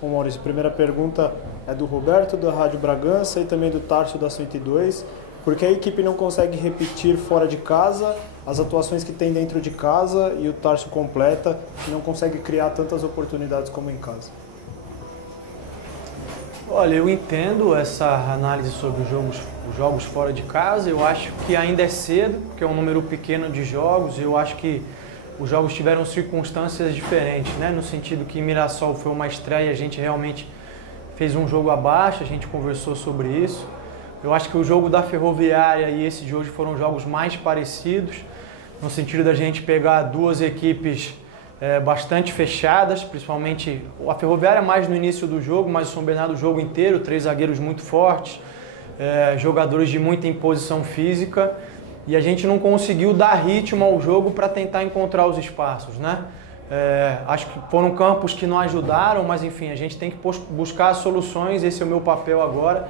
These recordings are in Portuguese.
Bom, Maurício, a primeira pergunta é do Roberto, da Rádio Bragança, e também do Tarso, da 102. Por que a equipe não consegue repetir fora de casa as atuações que tem dentro de casa, e o Tarso completa, que não consegue criar tantas oportunidades como em casa? Olha, eu entendo essa análise sobre os jogos fora de casa. Eu acho que ainda é cedo, porque é um número pequeno de jogos. Eu acho que os jogos tiveram circunstâncias diferentes, né? No sentido que Mirassol foi uma estreia, a gente realmente fez um jogo abaixo, a gente conversou sobre isso. Eu acho que o jogo da Ferroviária e esse de hoje foram jogos mais parecidos, no sentido da gente pegar duas equipes bastante fechadas, principalmente a Ferroviária mais no início do jogo, mas o São Bernardo o jogo inteiro, 3 zagueiros muito fortes, jogadores de muita imposição física, e a gente não conseguiu dar ritmo ao jogo para tentar encontrar os espaços, né? Acho que foram campos que não ajudaram, mas enfim, a gente tem que buscar soluções, esse é o meu papel agora,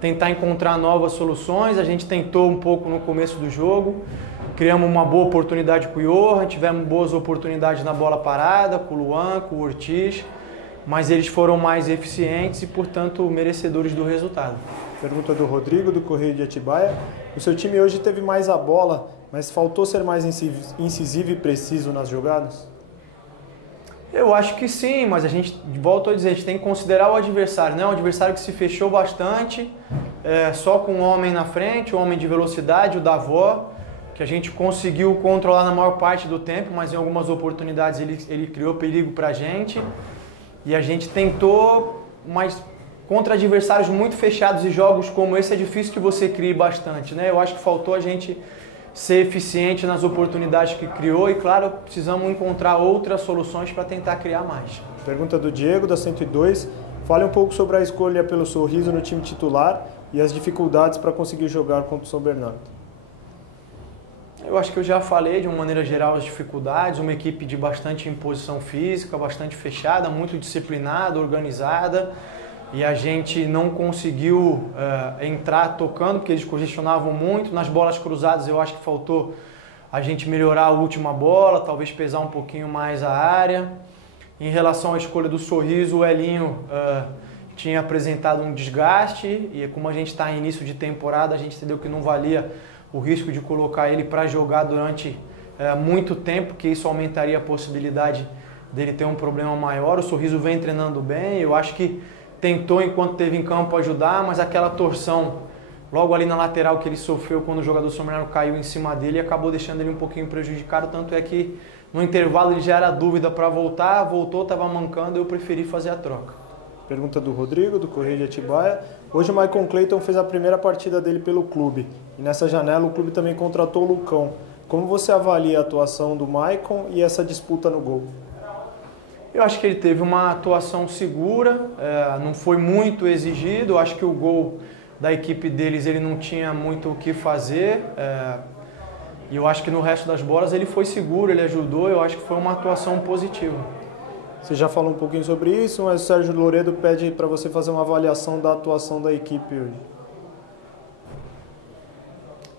tentar encontrar novas soluções. A gente tentou um pouco no começo do jogo, criamos uma boa oportunidade com o Johan, tivemos boas oportunidades na bola parada, com o Luan, com o Ortiz, mas eles foram mais eficientes e, portanto, merecedores do resultado. Pergunta do Rodrigo, do Correio de Atibaia. O seu time hoje teve mais a bola, mas faltou ser mais incisivo e preciso nas jogadas? Eu acho que sim, mas a gente, volto a dizer, a gente tem que considerar o adversário, né? Um adversário que se fechou bastante, só com um homem na frente, um homem de velocidade, o Davó, que a gente conseguiu controlar na maior parte do tempo, mas em algumas oportunidades ele criou perigo pra gente. E a gente tentou, mas contra adversários muito fechados e jogos como esse é difícil que você crie bastante, né? Eu acho que faltou a gente ser eficiente nas oportunidades que criou e, claro, precisamos encontrar outras soluções para tentar criar mais. Pergunta do Diego, da 102. Fale um pouco sobre a escolha pelo Sorriso no time titular e as dificuldades para conseguir jogar contra o São Bernardo. Eu acho que eu já falei de uma maneira geral as dificuldades, uma equipe de bastante imposição física, bastante fechada, muito disciplinada, organizada, e a gente não conseguiu entrar tocando porque eles congestionavam muito. Nas bolas cruzadas eu acho que faltou a gente melhorar a última bola, talvez pesar um pouquinho mais a área. Em relação à escolha do Sorriso, o Elinho tinha apresentado um desgaste e como a gente está em início de temporada, a gente entendeu que não valia o risco de colocar ele para jogar durante muito tempo, que isso aumentaria a possibilidade dele ter um problema maior. O Sorriso vem treinando bem, eu acho que tentou enquanto teve em campo ajudar, mas aquela torção logo ali na lateral que ele sofreu quando o jogador São Bernardo caiu em cima dele acabou deixando ele um pouquinho prejudicado, tanto é que no intervalo ele já era dúvida para voltar, voltou, estava mancando, eu preferi fazer a troca. Pergunta do Rodrigo, do Correio de Atibaia. Hoje o Maicon Clayton fez a primeira partida dele pelo clube e nessa janela o clube também contratou o Lucão. Como você avalia a atuação do Maicon e essa disputa no gol? Eu acho que ele teve uma atuação segura, não foi muito exigido. Eu acho que o gol da equipe deles ele não tinha muito o que fazer. E eu acho que no resto das bolas ele foi seguro, ele ajudou. Eu acho que foi uma atuação positiva. Você já falou um pouquinho sobre isso, mas o Sérgio Loredo pede para você fazer uma avaliação da atuação da equipe hoje.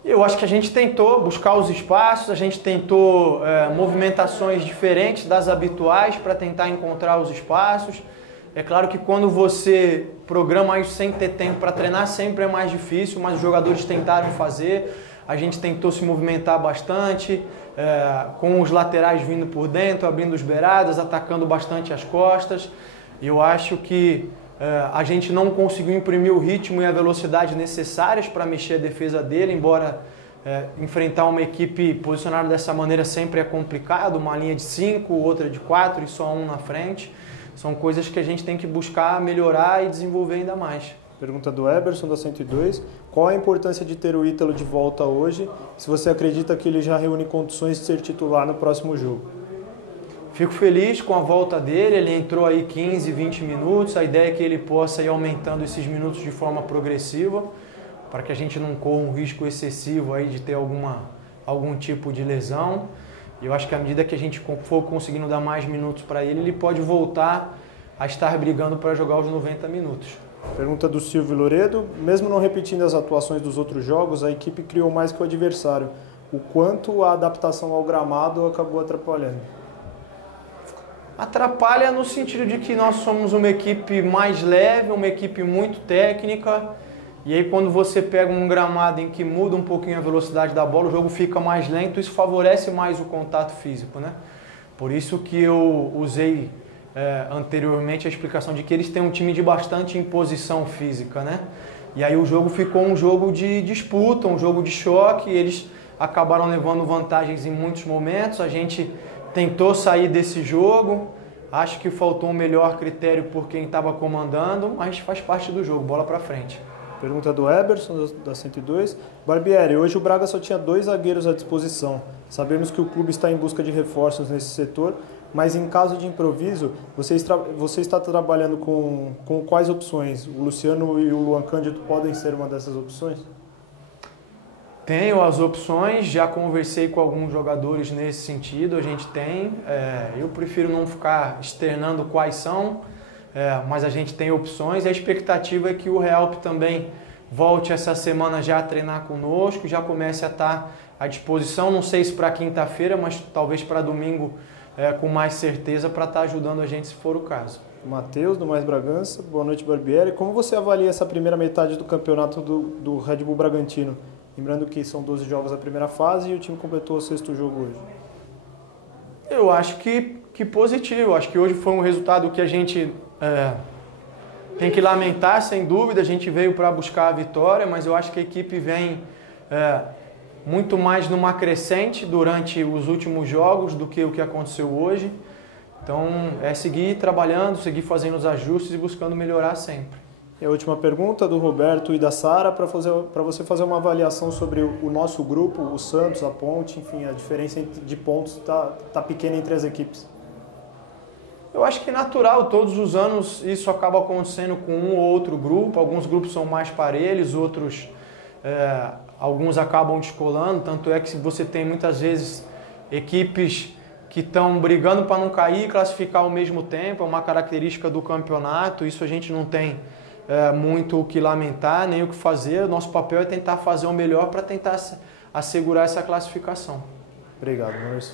Eu acho que a gente tentou buscar os espaços, a gente tentou movimentações diferentes das habituais para tentar encontrar os espaços. É claro que quando você programa isso sem ter tempo para treinar, sempre é mais difícil, mas os jogadores tentaram fazer. A gente tentou se movimentar bastante, com os laterais vindo por dentro, abrindo os beiradas, atacando bastante as costas. Eu acho que a gente não conseguiu imprimir o ritmo e a velocidade necessárias para mexer a defesa dele, embora enfrentar uma equipe posicionada dessa maneira sempre é complicado, uma linha de 5, outra de 4 e só um na frente. São coisas que a gente tem que buscar melhorar e desenvolver ainda mais. Pergunta do Eberson, da 102. Qual a importância de ter o Ítalo de volta hoje? Se você acredita que ele já reúne condições de ser titular no próximo jogo? Fico feliz com a volta dele, ele entrou aí 15, 20 minutos. A ideia é que ele possa ir aumentando esses minutos de forma progressiva, para que a gente não corra um risco excessivo aí de ter algum tipo de lesão. E eu acho que à medida que a gente for conseguindo dar mais minutos para ele, ele pode voltar a estar brigando para jogar os 90 minutos. Pergunta do Silvio Loredo. Mesmo não repetindo as atuações dos outros jogos, a equipe criou mais que o adversário. O quanto a adaptação ao gramado acabou atrapalhando? Atrapalha no sentido de que nós somos uma equipe mais leve, uma equipe muito técnica, e aí quando você pega um gramado em que muda um pouquinho a velocidade da bola, o jogo fica mais lento, isso favorece mais o contato físico, né? Por isso que eu usei anteriormente a explicação de que eles têm um time de bastante imposição física, né? E aí o jogo ficou um jogo de disputa, um jogo de choque, eles acabaram levando vantagens em muitos momentos, a gente tentou sair desse jogo, acho que faltou um melhor critério por quem estava comandando, mas faz parte do jogo, bola para frente. Pergunta do Eberson, da 102. Barbieri, hoje o Braga só tinha 2 zagueiros à disposição. Sabemos que o clube está em busca de reforços nesse setor, mas em caso de improviso, você está trabalhando com quais opções? O Luciano e o Luan Cândido podem ser uma dessas opções? Tenho as opções, já conversei com alguns jogadores nesse sentido, a gente tem. Eu prefiro não ficar externando quais são, mas a gente tem opções. A expectativa é que o Realp também volte essa semana já a treinar conosco, já comece a estar à disposição, não sei se para quinta-feira, mas talvez para domingo com mais certeza, para estar ajudando a gente se for o caso. Matheus, do Mais Bragança, boa noite Barbieri. Como você avalia essa primeira metade do campeonato do Red Bull Bragantino? Lembrando que são 12 jogos a primeira fase e o time completou o 6º jogo hoje. Eu acho que positivo. Acho que hoje foi um resultado que a gente tem que lamentar, sem dúvida. A gente veio para buscar a vitória, mas eu acho que a equipe vem muito mais numa crescente durante os últimos jogos do que o que aconteceu hoje. Então, é seguir trabalhando, seguir fazendo os ajustes e buscando melhorar sempre. E a última pergunta do Roberto e da Sara, para você fazer uma avaliação sobre o nosso grupo, o Santos, a Ponte, enfim, a diferença de pontos está pequena entre as equipes. Eu acho que é natural, todos os anos isso acaba acontecendo com um ou outro grupo, alguns grupos são mais parelhos, outros, alguns acabam descolando, tanto é que você tem muitas vezes equipes que estão brigando para não cair e classificar ao mesmo tempo, é uma característica do campeonato, isso a gente não tem muito o que lamentar, nem o que fazer. O nosso papel é tentar fazer o melhor para tentar assegurar essa classificação. Obrigado, Maurício.